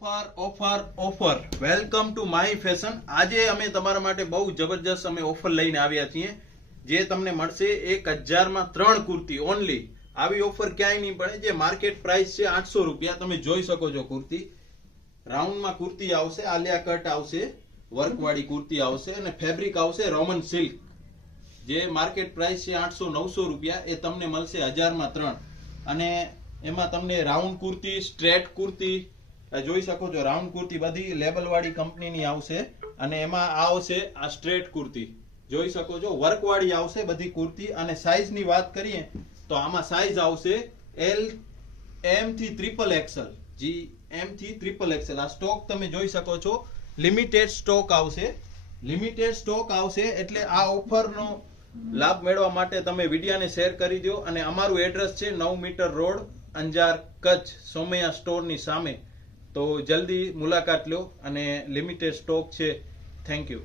Offer offer offer welcome to my fashion. આજે અમે તમારા માટે બહુ જબરજસ્ત અમે ઓફર લઈને આવ્યા છીએ, જે તમને મળશે 1000 માં 3 કુર્તી ઓનલી. આવી ઓફર ક્યાંય નહીં પડે. જે માર્કેટ પ્રાઇસ છે 800 રૂપિયા. તમે જોઈ શકો છો કુર્તી. રાઉન્ડમાં કુર્તી આવશે, આલિયા કટ આવશે, વર્કવાળી કુર્તી આવશે અને ફેબ્રિક આવશે રોમન સિલ્ક. જે માર્કેટ પ્રાઇસ છે 800-900 રૂપિયા, એ તમને મળશે 1000 માં 3. અને એમાં તમને રાઉન્ડ કુર્તી, સ્ટ્રેટ કુર્તી જોઈ શકો છો. રાઉન્ડ કુર્તી બધી લેબલ વાળી કંપનીની આવશે અને એમાં આવશે આ સ્ટ્રેટ કુર્તી જોઈ શકો છો. વર્ક વાળી આવશે બધી કુર્તી. અને સાઈઝ ની વાત કરીએ તો આમાં સાઈઝ આવશે M થી XXL. જી M થી XXL. આ સ્ટોક તમે જોઈ શકો છો. લિમિટેડ સ્ટોક આવશે. લિમિટેડ સ્ટોક આવશે એટલે આ ઓફરનો લાભ મેળવવા માટે તમે વિડિયાને શેર કરી દો. અને અમારું એડ્રેસ છે 9 મીટર રોડ, અંજાર, કચ્છ, સોમૈયા સ્ટોરની સામે. તો જલ્દી મુલાકાત લો અને લિમિટેડ સ્ટોક છે. Thank you.